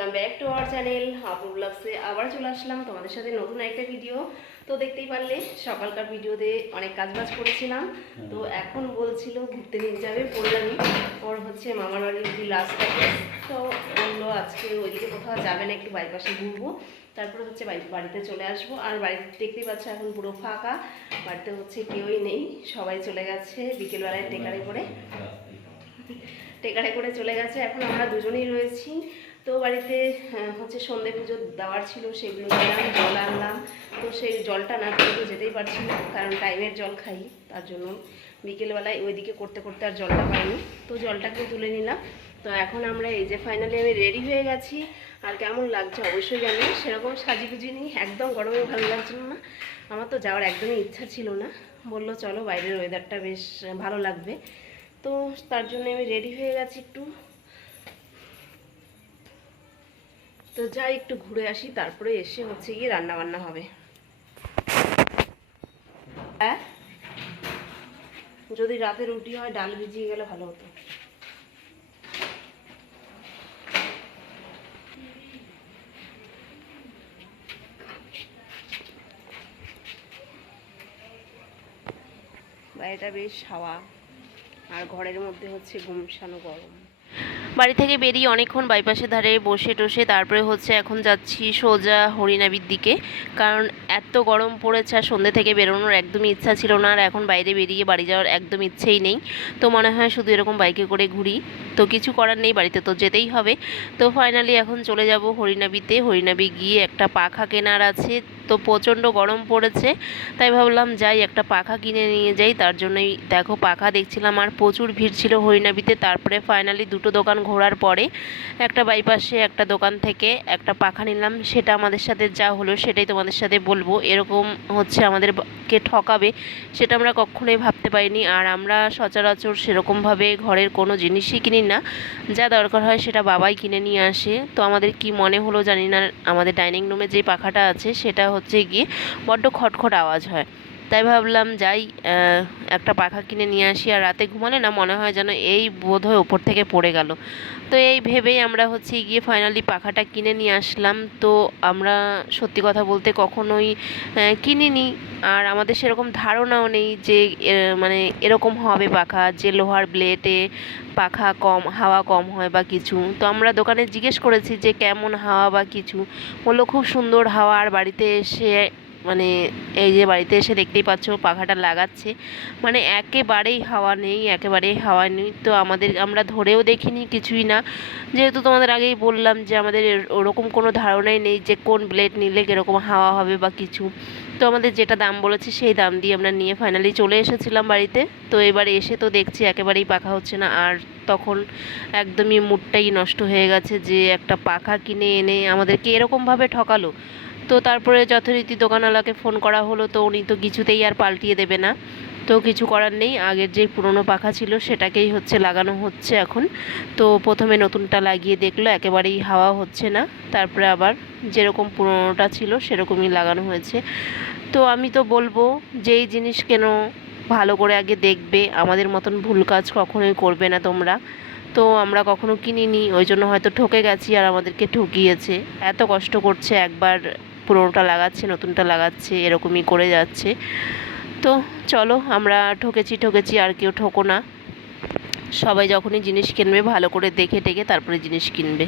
Welcome back to our channel হাফু ব্লগসে আবার চলে আসলাম তোমাদের সাথে নতুন একটা ভিডিও তো দেখতেই পারলে সকালকার ভিডিওতে অনেক কাজবাজ করেছিলাম। তো এখন বলছিল ঘুরতে নিয়ে যাবে বললামই ওর হচ্ছে মামার বাড়ির দি লাস্ট তো বলল আজকে ওইদিকে কোথাও যাবে না একটু বাইপাসে ঘুরবো। তারপরে হচ্ছে বাড়িতে চলে আসব। আর বাড়িতে দেখতেই পাচ্ছ এখন পুরো ফাঁকা। বাড়িতে হচ্ছে কেউই নেই সবাই চলে গেছে বিকেলবেলায় টেকারে করে। টেকারে করে চলে গেছে। এখন আমরা দুজনেই রয়েছি। তো বাড়িতে হচ্ছে সন্ধে পুজো দেওয়ার ছিল, সেগুলো দিলাম জল আনলাম। তো সেই জলটা না করে তো যেতেই পারছি না, কারণ টাইমের জল খাই, তার জন্য বিকেলবেলায় ওইদিকে করতে করতে আর জলটা পাইনি। তো জলটাকে তুলে নিলাম। তো এখন আমরা এই যে ফাইনালি আমি রেডি হয়ে গেছি, আর কেমন লাগছে অবশ্যই জানি, সেরকম সাজি গুজি নেই একদম গরমে ভালো লাগছিল না। আমার তো যাওয়ার একদমই ইচ্ছা ছিল না। বলল, চলো বাইরের ওয়েদারটা বেশ ভালো লাগবে। তো তার জন্য আমি রেডি হয়ে গেছি একটু। তো যাই, একটু ঘুরে আসি, তারপরে এসে হচ্ছে গিয়ে রান্না বান্না হবে। হ্যাঁ? যদি রাতে রুটি হয়, ডাল ভিজিয়ে গেলে ভালো হতো। বাইরেটা বেশ হাওয়া। আর ঘরের মধ্যে হচ্ছে গুমসানো গরম। বাড়ি থেকে বেরিয়ে অনেকক্ষণ বাইপাসের ধারে বসে টসে তারপরে হচ্ছে এখন যাচ্ছি সোজা হরিনাবির দিকে। কারণ এত গরম পড়েছে আর সন্ধ্যে থেকে বেরোনোর একদমই ইচ্ছা ছিল না আর এখন বাইরে বেরিয়ে বাড়ি যাওয়ার একদম ইচ্ছেই নেই। তো মনে হয় শুধু এরকম বাইকে করে ঘুরি। তো কিছু করার নেই, বাড়িতে তো যেতেই হবে। তো ফাইনালি এখন চলে যাব হরিনাবিতে হরিনাবি গিয়ে একটা পাখা কেনার আছে। তো প্রচণ্ড গরম পড়েছে, তাই ভাবলাম যাই একটা পাখা কিনে নিয়ে যাই, তার জন্যই দেখো পাখা দেখছিলাম আর প্রচুর ভিড় ছিল হরিনাবিতে তারপরে ফাইনালি দুটো দোকান ঘোরার পরে একটা বাইপাসে একটা দোকান থেকে একটা পাখা নিলাম, সেটা আমাদের সাথে যা হলো সেটাই তোমাদের সাথে বলব, এরকম হচ্ছে আমাদেরকে ঠকাবে সেটা আমরা কখনোই ভাবতে পারিনি, আর আমরা সচরাচর সেরকমভাবে ঘরের কোনো জিনিসই কিনি না, যা দরকার হয় সেটা বাবাই কিনে নিয়ে আসে, তো আমাদের কি মনে হলো জানি না, আমাদের ডাইনিং রুমে যে পাখাটা আছে সেটা হচ্ছে গিয়ে বড্ড খটখট আওয়াজ হয়। তাই ভাবলাম যাই একটা পাখা কিনে নিয়ে আসি। আর রাতে ঘুমালে না মনে হয় যেন এই বোধ হয় ওপর থেকে পড়ে গেল। তো এই ভেবেই আমরা হচ্ছে গিয়ে ফাইনালি পাখাটা কিনে নিয়ে আসলাম। তো আমরা সত্যি কথা বলতে কখনোই কিনিনি। আর আমাদের সেরকম ধারণাও নেই যে মানে এরকম হবে পাখা, যে লোহার ব্লেডে পাখা কম, হাওয়া কম হয় বা কিছু। তো আমরা দোকানে জিজ্ঞেস করেছি যে কেমন হাওয়া বা কিছু। বলল খুব সুন্দর হাওয়া। আর বাড়িতে এসে মানে এই যে বাড়িতে এসে দেখতেই পাচ্ছ পাখাটা লাগাচ্ছে। মানে একেবারেই হাওয়া নেই, একেবারেই হাওয়া নেই। তো আমাদের, আমরা ধরেও দেখিনি কিছুই না। যেহেতু তোমাদের আগেই বললাম যে আমাদের ওরকম কোনো ধারণাই নেই যে কোন ব্লেড নিলে কীরকম হাওয়া হবে বা কিছু। তো আমাদের যেটা দাম বলেছে সেই দাম দিয়ে আমরা নিয়ে ফাইনালি চলে এসেছিলাম বাড়িতে। তো এবার এসে তো দেখছি একেবারেই পাখা হচ্ছে না। আর তখন একদমই মুডটাই নষ্ট হয়ে গেছে যে একটা পাখা কিনে এনে আমাদেরকে এরকমভাবে ঠকালো। তো তারপরে যথারীতি দোকানওয়ালাকে ফোন করা হলো, তো উনি তো কিছুতেই আর পাল্টিয়ে দেবে না। তো কিছু করার নেই, আগের যে পুরনো পাখা ছিল সেটাকেই হচ্ছে লাগানো হচ্ছে এখন। তো প্রথমে নতুনটা লাগিয়ে দেখল, একেবারেই হাওয়া হচ্ছে না। তারপরে আবার যেরকম পুরনোটা ছিল সেরকমই লাগানো হয়েছে। তো আমি তো বলব, যেই জিনিস কেন ভালো করে আগে দেখবে, আমাদের মতন ভুল কাজ কখনোই করবে না তোমরা। তো আমরা কখনো কিনিনি, ওই জন্য হয়তো ঠকে গেছি আর আমাদেরকে ঠকিয়েছে। এত কষ্ট করছে একবার পুরোনোটা লাগাচ্ছে, নতুনটা লাগাচ্ছে, এরকমই করে যাচ্ছে। তো চলো, আমরা ঠকেছি ঠকেছি, আর কেউ ঠকো না। সবাই যখনই জিনিস কিনবে, ভালো করে দেখে টেকে তারপরে জিনিস কিনবে।